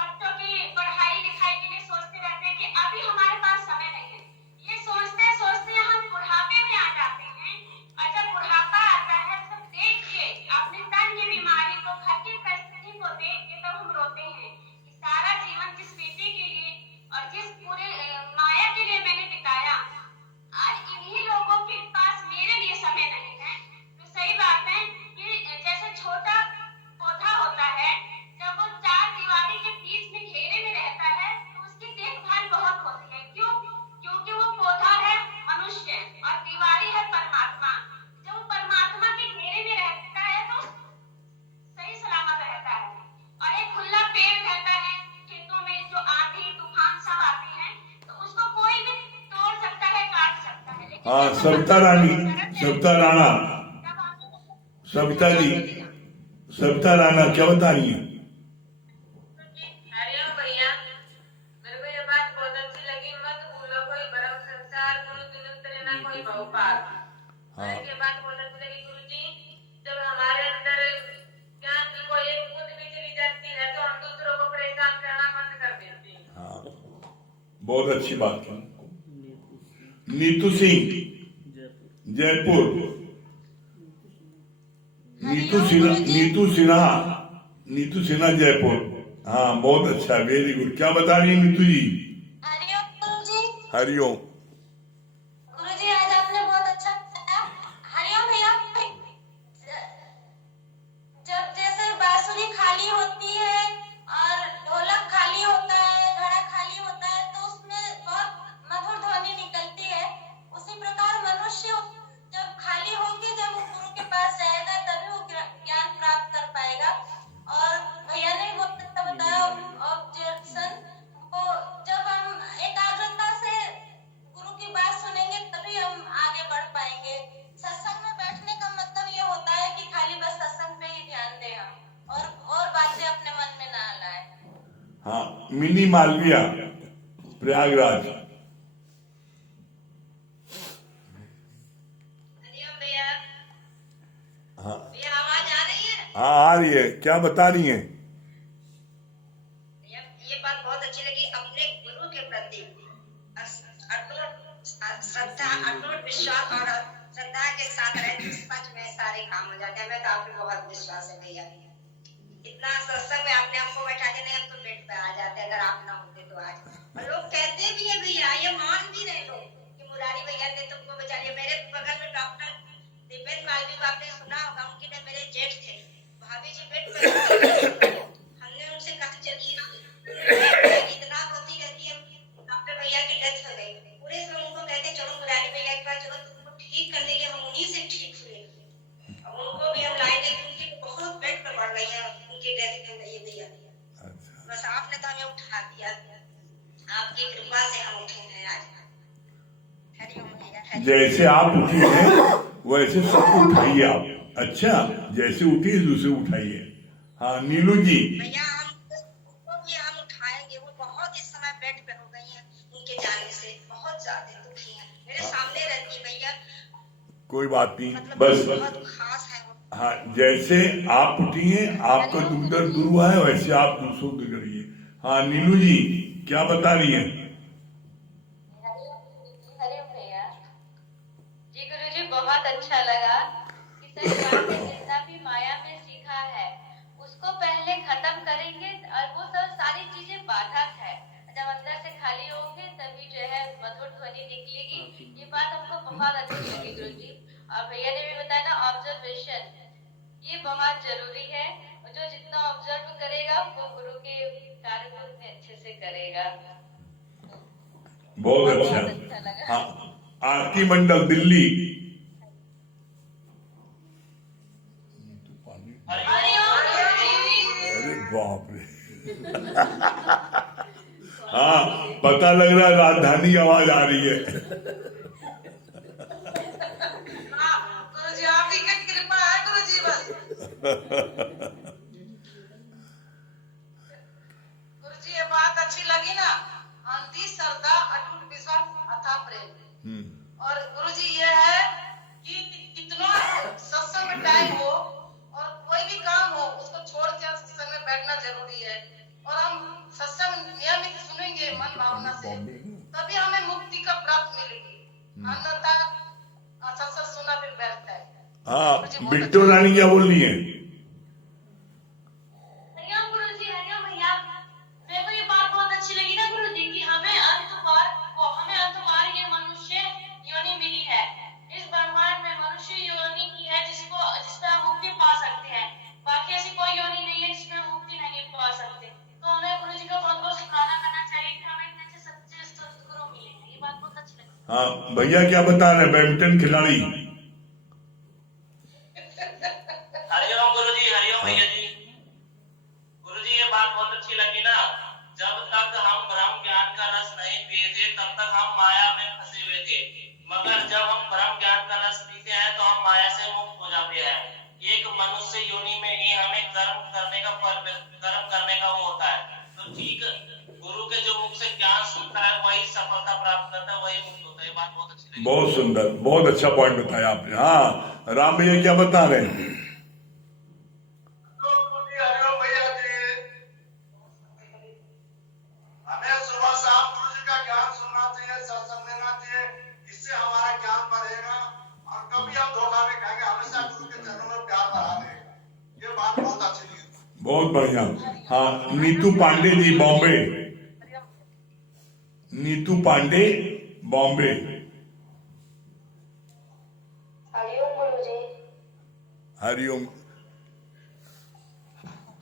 बच्चों की पढ़ाई लिखाई के लिए सोचते रहते हैं कि अभी हमारे पास समय नहीं है। ये सोचते सोचते हम बुढ़ापे में आ जाते हैं, और जब बुढ़ापा आता है तो देखिए अपने तन की बीमारी को, घर की परिस्थिति को देख के तब हम रोते हैं कि सारा जीवन जिस बेटे के लिए और जिस पूरे माया के लिए मैंने बिताया, आज इन्हीं लोगों के पास मेरे लिए समय नहीं है। तो सही बात है कि जैसे छोटा पौधा होता है, जब वो चार दीवारी के बीच में घेरे में रहता है तो उसकी देखभाल बहुत होती है। क्यों? क्योंकि वो पौधा है मनुष्य और दीवारी है परमात्मा। जब वो परमात्मा के घेरे में रहता है तो सही सलामत रहता है, और एक खुला पेड़ रहता है खेतों में, जो आंधी तूफान सब आते हैं तो उसको कोई भी तोड़ सकता है, काट सकता है। लेकिन हाँ, सविता रानी, सविता राणा, सविता जी, सविता राणा क्या बता रही है? हरिओम भैया, मेरे को ये बात बहुत अच्छी लगी। मत भूलो कोई ब्रह्म संसार, गुरु बिनु तेरे ना कोई भव पार। ये बात बहुत अच्छी लगी गुरु जी। जब हमारे अंदर ज्ञान की कोई एक बूंद भी चली जाती है तो हम दूसरों को परेशान करना बंद कर देते हैं। हाँ, बहुत अच्छी बात की। नीतू सिंह, जयपुर। नीतू सिन्हा जयपुर। हाँ, बहुत अच्छा, वेरी गुड। क्या बता रही है नीतू जी? हरिओम गुरुजी। हरिओम। गुरुजी आज आपने बहुत अच्छा बताया। हरिओम भैया, जब जैसे बांसुरी खाली होती है और ढोलक खाली होता है, घड़ा खाली होता है तो उसमें बहुत मधुर ध्वनि निकलती है, उसी प्रकार मनुष्य जब खाली होके जब वो गुरु के पास जाएगा तभी वो ज्ञान प्राप्त कर पाएगा। और भैया ने बहुत अच्छा बताया ऑब्जर्वेशन को, जब हम एकाग्रता से गुरु की बात सुनेंगे तभी हम आगे बढ़ पाएंगे। सत्संग में बैठने का मतलब ये होता है कि खाली बस सत्संग पे ही ध्यान दें हम, और बातें अपने मन में ना लाएं। हाँ, मिनी मालविया, प्रयागराज। हरिओम भैया। हाँ, भैया आवाज आ रही है? हाँ, आ रही है। क्या बता रही है? ये बात बहुत अच्छी लगी। अपने गुरु के प्रति अटूट श्रद्धा, अटूट विश्वास और श्रद्धा के साथ रहे तो सच में सारे काम हो जाते हैं। मैं तो आप पे बहुत विश्वास है भैया। इतना सत्संग में आपने हमको बैठा के, नहीं हम तो बेड पे आ जाते अगर आप ना होते तो आज। और लोग कहते भी है भैया, ये मान भी रहे लोग कि मुरारी भैया ने तुमको बचा लिया। मेरे बगल में डॉक्टर दिपेंद्र मालवी को आपने सुना होगा, उनके ने मेरे जेठ थे, भाभी जी बेड पे हमने उनसे कहा चलिए इतना होती रहती है, डॉक्टर भैया की डेथ हो गई। पूरे समय उनको कहते चलो मुरारी भैया के पास चलो, तुमको ठीक कर देंगे। हम उन्हीं से ठीक हुए, अब उनको भी हम लाएंगे क्योंकि बहुत बेड पे बढ़ गई है, उनकी डेथ हो गई भैया। बस आपने तो हमें उठा दिया, आपकी कृपा से हम उठे हैं आज। हरिओम भैया। जैसे आप उठी हैं वैसे सबको उठाइए आप। अच्छा, जैसे उठी दूसरे उठाइए। हाँ, नीलू जी। भैया उनको भी हम उठाएंगे। वो बहुत इस समय बेड पे हो गई हैं, उनके जाने से बहुत ज्यादा दुखी हैं। मेरे सामने रहती भैया। कोई बात नहीं, मतलब बस बहुत खास है वो। हाँ, जैसे आप उठी हैं, आपका दुख दर्द दूर हुआ है, वैसे आप दूसरों को करिए। हाँ, नीलू जी क्या बता रही हैं? हरिओम भैया जी। गुरुजी बहुत अच्छा लगा कि सही बात है, जितना भी माया में सीखा है उसको पहले खत्म करेंगे और वो सब सारी चीजें बाधक है। जब अंदर से खाली होंगे तभी जो है मधुर ध्वनि निकलेगी। ये बात हमको बहुत अच्छी लगी गुरुजी। और भैया ने भी बताया ना ऑब्जर्वेशन, ये बहुत जरूरी है। जो जितना ऑब्जर्व करेगा वो गुरु के कार्य को उतने अच्छे से करेगा। बहुत अच्छा लगा। हाँ, आरती मंडल दिल्ली। अरे बाप रे हाँ, पता लग रहा है राजधानी आवाज आ रही है। गुरुजी आप ही की कृपा है गुरुजी बस। गुरुजी ये बात अच्छी लगी ना, अंधी श्रद्धा अटूट विश्वास अथाह प्रेम। और गुरुजी ये है कि कितना सत्संग में टाइम हो और कोई भी काम हो उसको छोड़ के सत्संग में बैठना जरूरी है। और हम सत्संग नियमित सुनेंगे मन भावना से, तभी हमें मुक्ति का प्राप्त मिलेगी। अन्यथा सत्संग सुना फिर व्यर्थ है। हाँ, बिट्टू रानी क्या बोल रही है? हरिओम गुरुजी, हरिओम भैया। मेरे को ये बात बहुत अच्छी लगी ना गुरुजी कि हमें अंतवार ये मनुष्य योनि मिली है। इस ब्रह्मांड में मनुष्य योनि की है जिसपे हम मुक्ति पा सकते हैं। बाकी ऐसी कोई योनि नहीं है जिसमें हम मुक्ति नहीं पा सकते। तो हमें गुरुजी का बहुत बहुत शुक्राना करना चाहिए कि हमें इतने अच्छे सच्चे सद्गुरु मिले हैं। ये बात बहुत अच्छी लगी। हाँ भैया क्या बता रहे, बैडमिंटन खिलाड़ी। हरिओम गुरुजी, हरिओम भैया जी। गुरुजी ये बात बहुत अच्छी लगी ना, जब तक हम ब्रह्म ज्ञान का रस नहीं पिए थे तब तक हम माया में फंसे हुए थे। मगर जब हम ब्रह्म ज्ञान का रस पीते हैं तो हम माया से मुक्त हो जाते हैं। एक मनुष्य योनि में ही हमें कर्म करने का वो होता है। तो ठीक गुरु के जो मुख से ज्ञान सुनता है वही सफलता प्राप्त करता है, वही मुक्त होता है। ये बात बहुत अच्छी लगी। बहुत सुंदर, बहुत अच्छा पॉइंट बताया आपने। हाँ, राम भैया क्या बता रहे हैं? हमें सुबह शाम गुरु जी का ज्ञान सुनना चाहिए, सत्संग लेना चाहिए। इससे हमारा ज्ञान बढ़ेगा और कभी हम धोखा नहीं खाएंगे। हमेशा गुरु के चरणों में प्यार बढ़ा देगा। ये बात बहुत अच्छी लगी। बहुत बढ़िया। हाँ, नीतू पांडे जी बॉम्बे। नीतू पांडे बॉम्बे। हरिओम गुरुजी। हरिओम।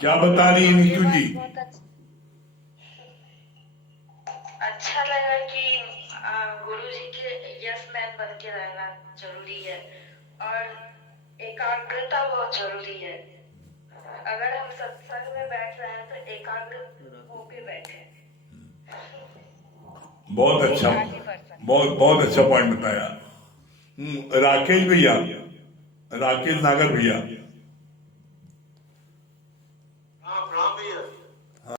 क्या बता रही है नीतू जी? अच्छा लगा कि गुरुजी के यस मैन बन के रहना जरूरी है और एकाग्रता बहुत जरूरी है। अगर हम सत्संग में बैठ रहे हैं तो एकाग्र होके बैठे। बहुत अच्छा, बहुत अच्छा पॉइंट बताया। राकेश भैया, राकेश नागर भैया।